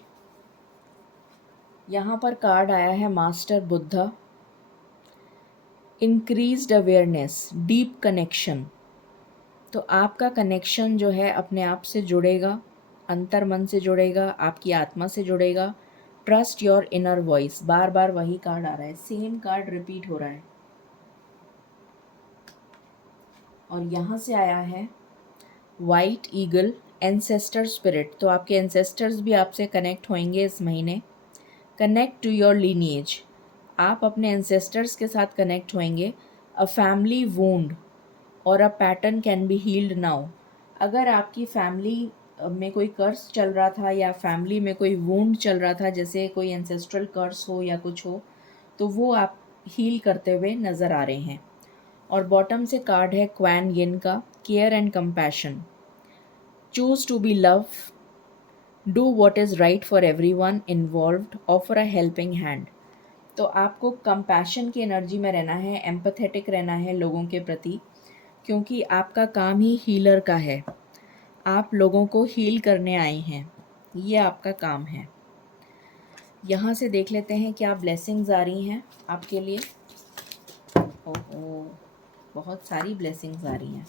यहाँ पर कार्ड आया है master Buddha, increased awareness, deep connection. तो आपका कनेक्शन जो है अपने आप से जुड़ेगा, अंतर मन से जुड़ेगा, आपकी आत्मा से जुड़ेगा। ट्रस्ट योर इनर वॉइस, बार बार वही कार्ड आ रहा है, सेम कार्ड रिपीट हो रहा है। और यहाँ से आया है वाइट ईगल, एंसेस्टर स्पिरिट। तो आपके एंसेस्टर्स भी आपसे कनेक्ट होंगे इस महीने। कनेक्ट टू योर लीनिएज, आप अपने एंसेस्टर्स के साथ कनेक्ट होंगे। अ फैमिली वूंड और a pattern can be healed now. अगर आपकी फैमिली में कोई कर्स चल रहा था या फैमिली में कोई वूंड चल रहा था, जैसे कोई एंसेस्ट्रल कर्स हो या कुछ हो, तो वो आप हील करते हुए नज़र आ रहे हैं। और बॉटम से कार्ड है क्वैन यिन का, care and compassion. Choose to be love, do what is right for every one involved, offer a helping hand. तो आपको कंपैशन की एनर्जी में रहना है, एम्पैथेटिक रहना है लोगों के प्रति, क्योंकि आपका काम ही हीलर का है। आप लोगों को हील करने आए हैं, ये आपका काम है। यहाँ से देख लेते हैं क्या ब्लेसिंग्स आ रही हैं आपके लिए। ओहो, बहुत सारी ब्लेसिंग्स आ रही हैं।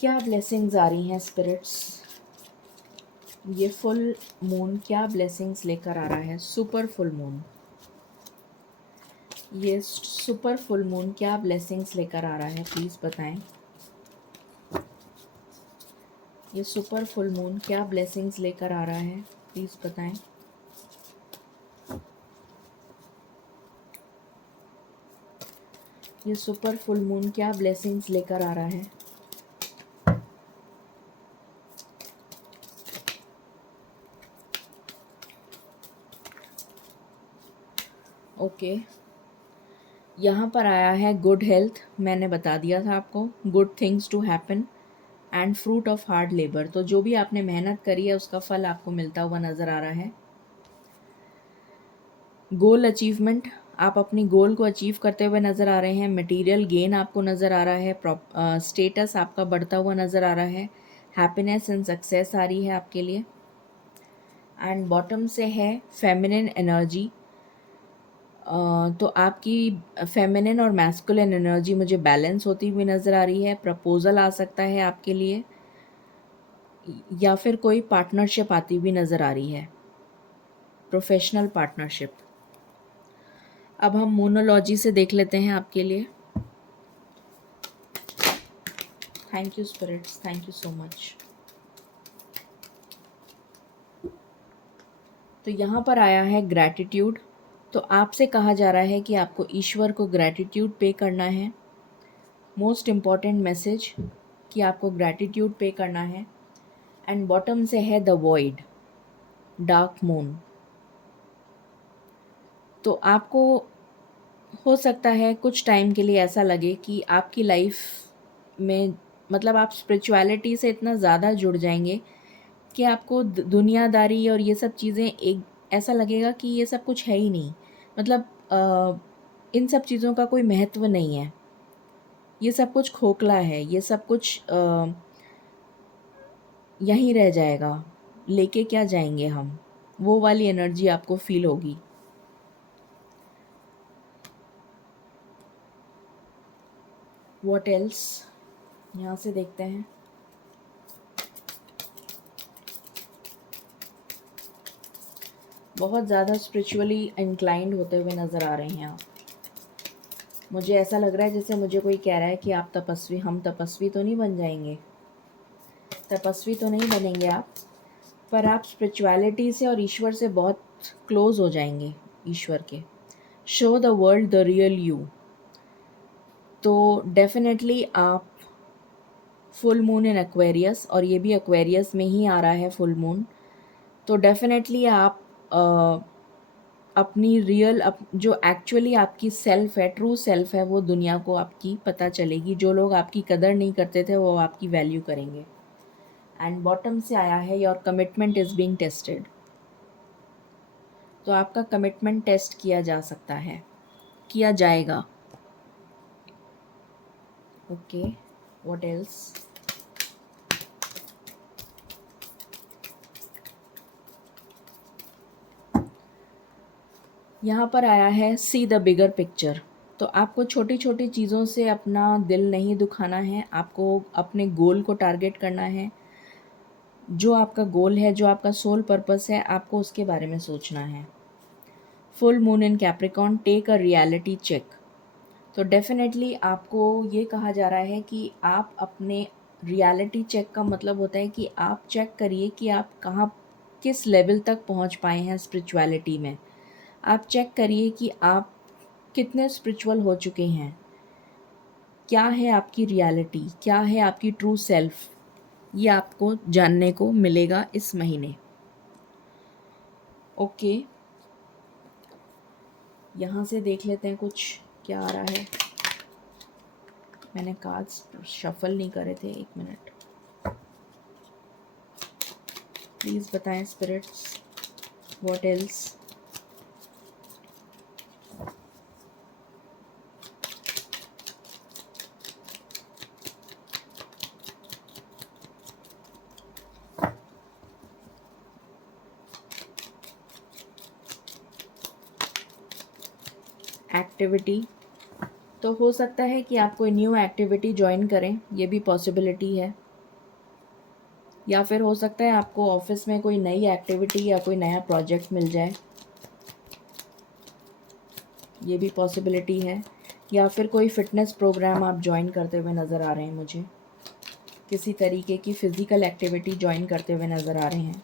क्या ब्लेसिंग्स आ रही हैं स्पिरिट्स, ये फुल मून क्या ब्लेसिंग्स लेकर आ रहा है। सुपर फुल मून, ये सुपर फुल मून क्या ब्लेसिंग्स लेकर आ रहा है, प्लीज़ बताएं। ये सुपर फुल मून क्या ब्लेसिंग्स लेकर आ रहा है, प्लीज़ बताएं। ये सुपर फुल मून क्या ब्लेसिंग्स लेकर आ रहा है। ओके, यहाँ पर आया है गुड हेल्थ, मैंने बता दिया था आपको, good things to happen and fruit of hard labour. तो जो भी आपने मेहनत करी है उसका फल आपको मिलता हुआ नज़र आ रहा है। गोल अचीवमेंट, आप अपनी गोल को अचीव करते हुए नज़र आ रहे हैं। मटेरियल गेन आपको नज़र आ रहा है। स्टेटस आपका बढ़ता हुआ नज़र आ रहा है। हैप्पीनेस एंड सक्सेस आ रही है आपके लिए। एंड बॉटम से है फेमिनिन एनर्जी। तो आपकी फेमिनिन और मैस्कुलिन एनर्जी मुझे बैलेंस होती हुई नज़र आ रही है। प्रपोज़ल आ सकता है आपके लिए या फिर कोई पार्टनरशिप आती हुई नज़र आ रही है। Professional partnership. अब हम मोनोलॉजी से देख लेते हैं आपके लिए। Thank you spirits, thank you so much. तो यहाँ पर आया है ग्रैटिट्यूड। तो आपसे कहा जा रहा है कि आपको ईश्वर को ग्रैटिट्यूड पे करना है। मोस्ट इम्पॉर्टेंट मैसेज कि आपको ग्रैटिट्यूड पे करना है। एंड बॉटम से है द वॉइड, डार्क मून। तो आपको हो सकता है कुछ टाइम के लिए ऐसा लगे कि आपकी लाइफ में मतलब आप स्पिरिचुअलिटी से इतना ज़्यादा जुड़ जाएंगे कि आपको दुनियादारी और ये सब चीज़ें एक ऐसा लगेगा कि ये सब कुछ है ही नहीं। मतलब इन सब चीज़ों का कोई महत्व नहीं है, ये सब कुछ खोखला है, ये सब कुछ यहीं रह जाएगा, लेके क्या जाएंगे हम, वो वाली एनर्जी आपको फील होगी। व्हाट एल्स, यहाँ से देखते हैं। बहुत ज़्यादा स्पिरिचुअली इंक्लाइंड होते हुए नज़र आ रहे हैं आप। मुझे ऐसा लग रहा है जैसे मुझे कोई कह रहा है कि आप तपस्वी, हम तपस्वी तो नहीं बन जाएंगे, तपस्वी तो नहीं बनेंगे आप, पर आप स्पिरिचुअलिटी से और ईश्वर से बहुत क्लोज हो जाएंगे, ईश्वर के। Show the world the real you. तो डेफिनेटली आप फुल मून इन एक्वेरियस, और ये भी एक्वेरियस में ही आ रहा है फुल मून। तो डेफिनेटली आप अपनी रियल जो एक्चुअली आपकी सेल्फ है, ट्रू सेल्फ है, वो दुनिया को आपकी पता चलेगी। जो लोग आपकी कदर नहीं करते थे वो आपकी वैल्यू करेंगे। एंड बॉटम से आया है your commitment is being tested. तो आपका कमिटमेंट टेस्ट किया जा सकता है, किया जाएगा। Okay, what else. यहाँ पर आया है सी द बिगर पिक्चर। तो आपको छोटी छोटी चीज़ों से अपना दिल नहीं दुखाना है, आपको अपने गोल को टारगेट करना है। जो आपका गोल है, जो आपका सोल पर्पस है, आपको उसके बारे में सोचना है। Full moon in Capricorn, take a reality check. तो डेफिनेटली आपको ये कहा जा रहा है कि आप अपने रियलिटी चेक का मतलब होता है कि आप चेक करिए कि आप कहाँ, किस लेवल तक पहुँच पाए हैं स्पिरिचुअलिटी में। आप चेक करिए कि आप कितने स्पिरिचुअल हो चुके हैं, क्या है आपकी रियलिटी, क्या है आपकी ट्रू सेल्फ। ये आपको जानने को मिलेगा इस महीने। ओके, यहाँ से देख लेते हैं कुछ क्या आ रहा है। मैंने कार्ड्स शफल नहीं करे थे, एक मिनट प्लीज़ बताएं स्पिरिट्स, व्हाट एल्स। एक्टिविटी, तो हो सकता है कि आप कोई न्यू एक्टिविटी ज्वाइन करें, ये भी पॉसिबिलिटी है। या फिर हो सकता है आपको ऑफिस में कोई नई एक्टिविटी या कोई नया प्रोजेक्ट मिल जाए, ये भी पॉसिबिलिटी है। या फिर कोई फिटनेस प्रोग्राम आप ज्वाइन करते हुए नज़र आ रहे हैं मुझे, किसी तरीके की फ़िज़िकल एक्टिविटी ज्वाइन करते हुए नज़र आ रहे हैं।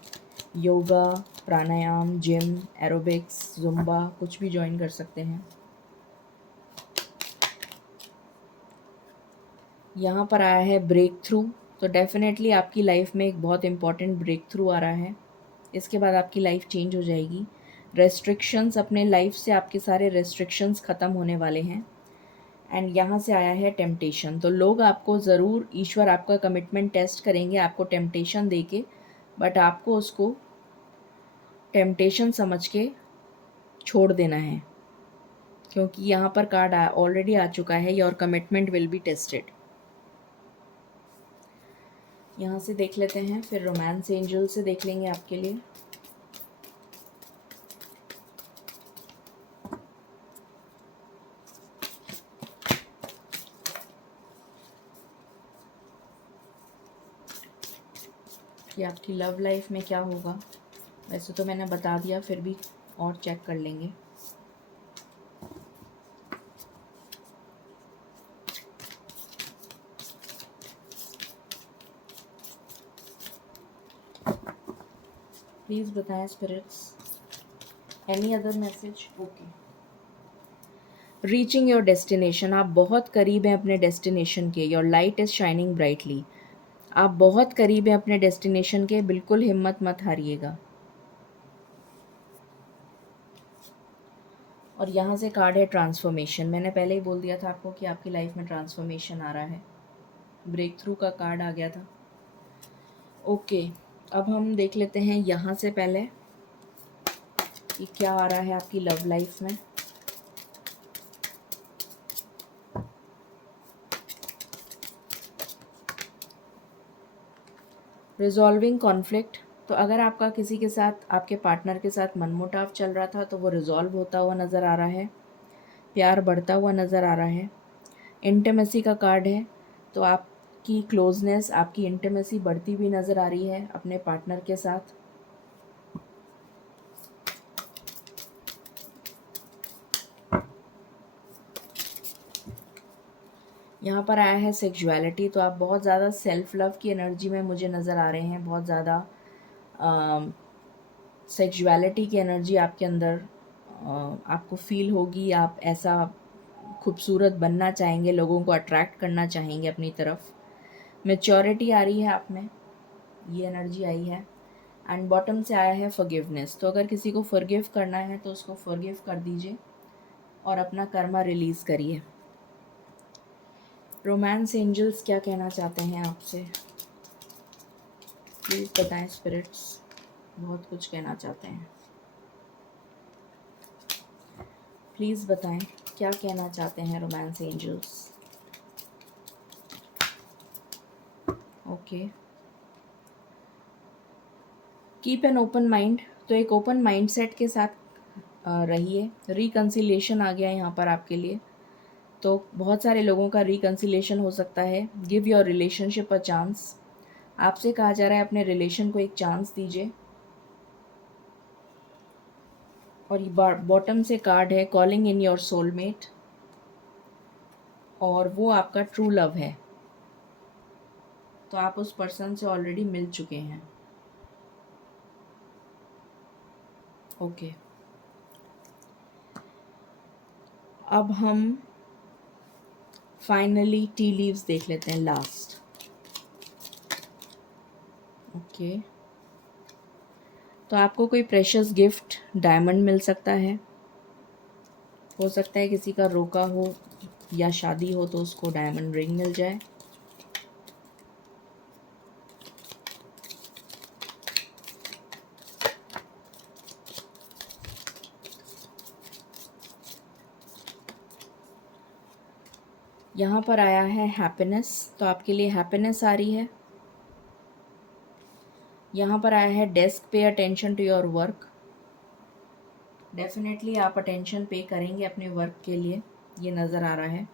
योगा, प्राणायाम, जिम, एरोबिक्स, जुम्बा, कुछ भी ज्वाइन कर सकते हैं। यहाँ पर आया है ब्रेक थ्रू। तो डेफिनेटली आपकी लाइफ में एक बहुत इम्पॉर्टेंट ब्रेक थ्रू आ रहा है। इसके बाद आपकी लाइफ चेंज हो जाएगी। रेस्ट्रिक्शंस, अपने लाइफ से आपके सारे रेस्ट्रिक्शंस ख़त्म होने वाले हैं। एंड यहाँ से आया है टेम्पटेशन। तो लोग आपको ज़रूर, ईश्वर आपका कमिटमेंट टेस्ट करेंगे आपको टेम्पटेशन दे के, बट आपको उसको टेम्पटेशन समझ के छोड़ देना है, क्योंकि यहाँ पर कार्ड ऑलरेडी आ चुका है, your commitment will be tested. यहाँ से देख लेते हैं, फिर रोमांस एंजल से देख लेंगे आपके लिए। कि आपकी लव लाइफ में क्या होगा, वैसे तो मैंने बता दिया, फिर भी और चेक कर लेंगे। प्लीज़ बताएं spirits, any other message? Okay. Reaching your destination, आप बहुत करीब हैं अपने डेस्टिनेशन के। Your light is shining brightly, आप बहुत करीब हैं अपने डेस्टिनेशन के, बिल्कुल हिम्मत मत हारिएगा। और यहाँ से कार्ड है ट्रांसफॉर्मेशन। मैंने पहले ही बोल दिया था आपको कि आपकी लाइफ में ट्रांसफॉर्मेशन आ रहा है, ब्रेक थ्रू का कार्ड आ गया था। ओके, अब हम देख लेते हैं यहाँ से पहले कि क्या आ रहा है आपकी लव लाइफ में। रिजॉल्विंग कॉन्फ्लिक्ट, तो अगर आपका किसी के साथ, आपके पार्टनर के साथ मनमुटाव चल रहा था तो वो रिजॉल्व होता हुआ नज़र आ रहा है, प्यार बढ़ता हुआ नज़र आ रहा है। इंटीमेसी का कार्ड है, तो आपकी क्लोजनेस, आपकी इंटीमेसी बढ़ती हुई नज़र आ रही है अपने पार्टनर के साथ। यहाँ पर आया है सेक्सुअलिटी, तो आप बहुत ज़्यादा सेल्फ लव की एनर्जी में मुझे नज़र आ रहे हैं, बहुत ज़्यादा सेक्सुअलिटी की एनर्जी आपके अंदर आपको फील होगी। आप ऐसा खूबसूरत बनना चाहेंगे, लोगों को अट्रैक्ट करना चाहेंगे अपनी तरफ। मैच्योरिटी आ रही है आप में, ये एनर्जी आई है। एंड बॉटम से आया है फॉरगिवनेस, तो अगर किसी को फॉरगिव करना है तो उसको फॉरगिव कर दीजिए और अपना कर्मा रिलीज़ करिए। रोमांस एंजल्स क्या कहना चाहते हैं आपसे? प्लीज़ बताएं स्पिरिट्स, बहुत कुछ कहना चाहते हैं। प्लीज़ बताएं क्या कहना चाहते हैं romance angels. Okay, keep an open mind, तो एक ओपन माइंड सेट के साथ रहिए। रिकन्सिलेशन आ गया यहाँ पर आपके लिए, तो बहुत सारे लोगों का रिकन्सिलेशन हो सकता है। Give your relationship a chance, आपसे कहा जा रहा है अपने रिलेशन को एक चांस दीजिए। और बॉटम से कार्ड है कॉलिंग इन योर सोलमेट, और वो आपका ट्रू लव है, तो आप उस पर्सन से ऑलरेडी मिल चुके हैं। ओके, अब हम फाइनली टी लीव्स देख लेते हैं लास्ट। ओके, तो आपको कोई प्रेशियस गिफ्ट डायमंड मिल सकता है। हो सकता है किसी का रोका हो या शादी हो तो उसको डायमंड रिंग मिल जाए। यहाँ पर आया है हैप्पीनेस, तो आपके लिए हैप्पीनेस आ रही है। यहाँ पर आया है desk, pay attention to your work, definitely आप अटेंशन पे करेंगे अपने वर्क के लिए, ये नज़र आ रहा है।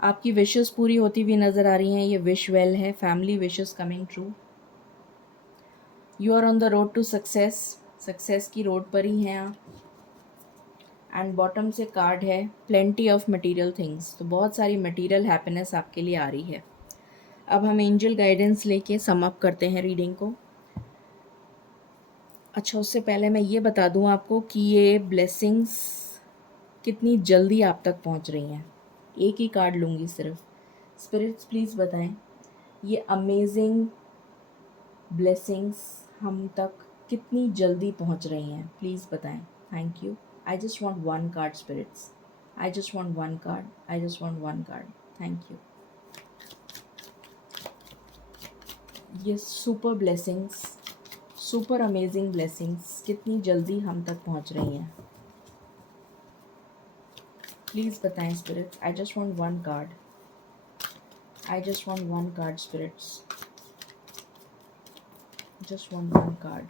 आपकी विशेस पूरी होती हुई नज़र आ रही हैं, ये विश वेल है, family wishes coming true. You are on the road to success, success की रोड पर ही हैं आप। एंड बॉटम से कार्ड है प्लेंटी ऑफ मटेरियल थिंग्स, तो बहुत सारी मटेरियल हैप्पीनेस आपके लिए आ रही है। अब हम एंजल गाइडेंस लेके सम अप करते हैं रीडिंग को। अच्छा, उससे पहले मैं ये बता दूं आपको कि ये ब्लेसिंग्स कितनी जल्दी आप तक पहुंच रही हैं। एक ही कार्ड लूँगी सिर्फ। स्पिरिट्स प्लीज़ बताएं ये अमेजिंग ब्लेसिंग्स हम तक कितनी जल्दी पहुंच रही हैं, प्लीज़ बताएं। Thank you. I just want one card spirits, I just want one card, I just want one card. Thank you. ये super blessings, super amazing blessings कितनी जल्दी हम तक पहुंच रही हैं, प्लीज़ बताएं spirits. I just want one card, I just want one card spirits, just want one card.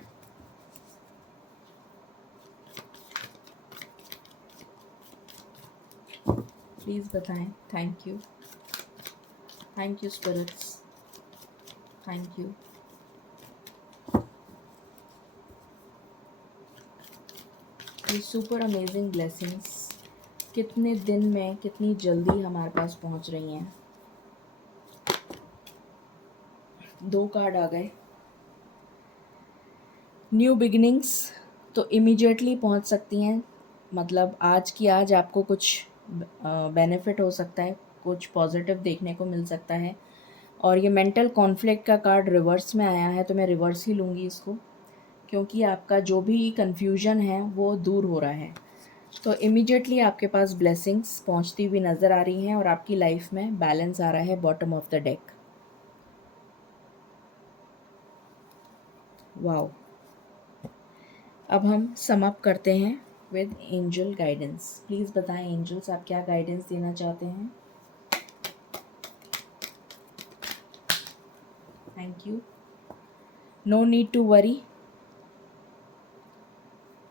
Please बताएं। Thank you, thank you spirits, thank you. ये सुपर अमेजिंग ब्लेसिंग्स कितने दिन में कितनी जल्दी हमारे पास पहुंच रही हैं। 2 कार्ड आ गए। न्यू बिगिनिंग्स तो इमीडिएटली पहुंच सकती हैं, मतलब आज की आज आपको कुछ बेनिफिट हो सकता है, कुछ पॉजिटिव देखने को मिल सकता है। और ये मेंटल कॉन्फ्लिक्ट का कार्ड रिवर्स में आया है, तो मैं रिवर्स ही लूँगी इसको, क्योंकि आपका जो भी कन्फ्यूजन है वो दूर हो रहा है। तो इमीडिएटली आपके पास ब्लेसिंग्स पहुंचती हुई नज़र आ रही हैं और आपकी लाइफ में बैलेंस आ रहा है bottom of the deck. Wow. अब हम सम अप करते हैं विद एंजल गाइडेंस। प्लीज़ बताएं एंजल्स आप क्या गाइडेंस देना चाहते हैं। Thank you. No need to worry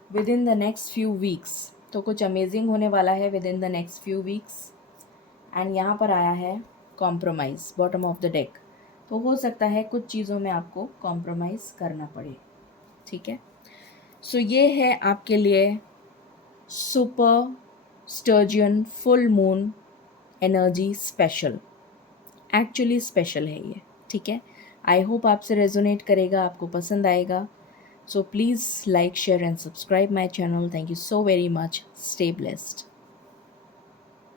within the next few weeks. तो कुछ अमेजिंग होने वाला है within the next few weeks. And यहाँ पर आया है compromise bottom of the deck. तो हो सकता है कुछ चीज़ों में आपको कॉम्प्रोमाइज़ करना पड़े, ठीक है। सो ये है आपके लिए super sturgeon full moon energy special. Actually special है ये, ठीक है। आई होप आपसे रेजोनेट करेगा, आपको पसंद आएगा। So please like share and subscribe my channel. Thank you so very much. Stay blessed.